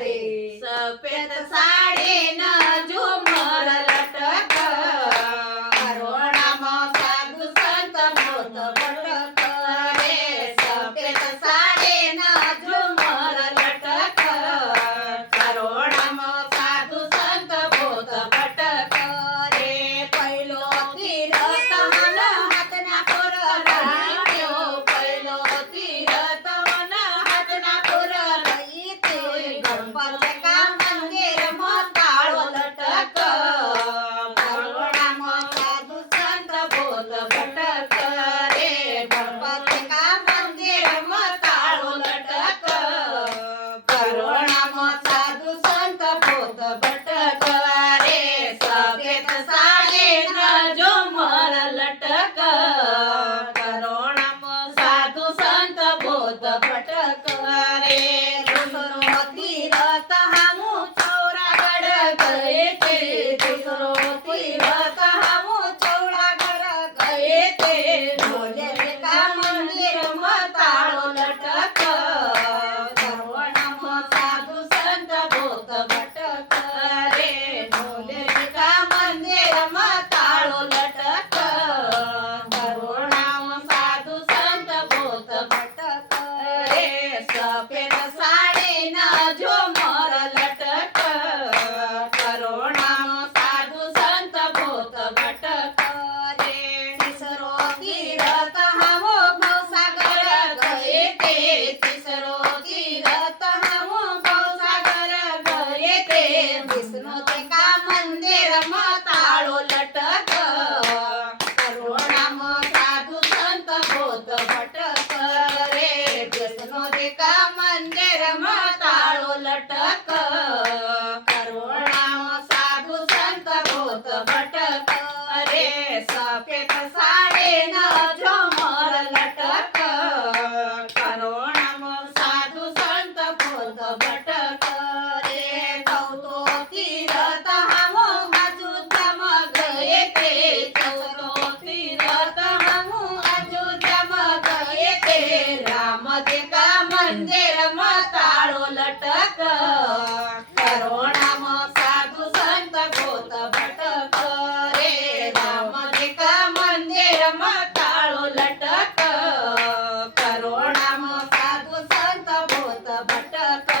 रे सफेद साडीन झुमर लटक करोडामा साधू संत भूत भटक रे सफेद साडीन झुमर लटक करोडामा साधू संत भूत भटक रे पहिलो तीरथ मन हातना पुर राख्यो पहिलो तीरथ मन हातना पुर लईते गणपतीका मंदिर मोताळो लटक करोडामा साधू संत भूत भटक रे गणपतीका मंदिर मोताळो लटक करोडामा साधू संत भूत भटक रे सफेद साडीन झुमर लटक करोडामा साधू संत भूत भटक रे दुसरो तीरथ हमू चौरागड गए ते दुसरो तीरथ हमू चौरागड गए ते ढोलेका मंदिर मोताळो लटक करोडामा साधू संत भूत भटक रे ढोलेका मंदिर मोताळो लटक करोडामा साधू संत भूत भटक रे सफेद साडीन झुमर लटक करोडामा साधू संत भूत भटक रे तिसरो तीरथ हमो भवसागर गए ते तिसरो तीरथ हमो भवसागर गए ते विष्णुतेका मंदिर मोताळो लटक करोडामा साधू संत भूत भटक रे विष्णुतेका मंदिर मोताळो लटक करोडामा साधू संत भूत भटक रे सफेद साडीन झुमर लटक करोडामा साधू संत भूत भटक रे चौथो तीरथ हमो अयोध्याम गए ते चौथो तीरथ हमो अयोध्याम गए ते रामदेका मंदिर मोताळो लटक करोडामा साधू संत भूत भटक रे रामदेका मंदिर मोताळो लटक करोडामा साधू संत भूत भटक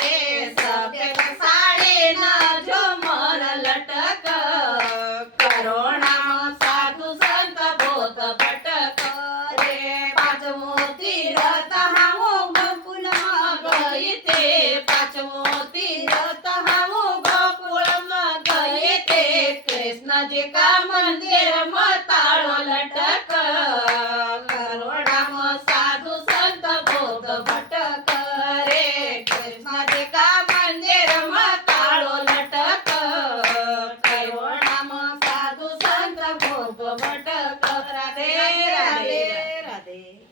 रे सफेद साडीन झुमर लटक करोडामा साधू संत भूत भटक रे पाचवो तीरथ हमो गोकुळम गए ते पाचवो तीरथ हमो गोकुळम गए ते कृष्णजी का मंदिर मोताळो लटक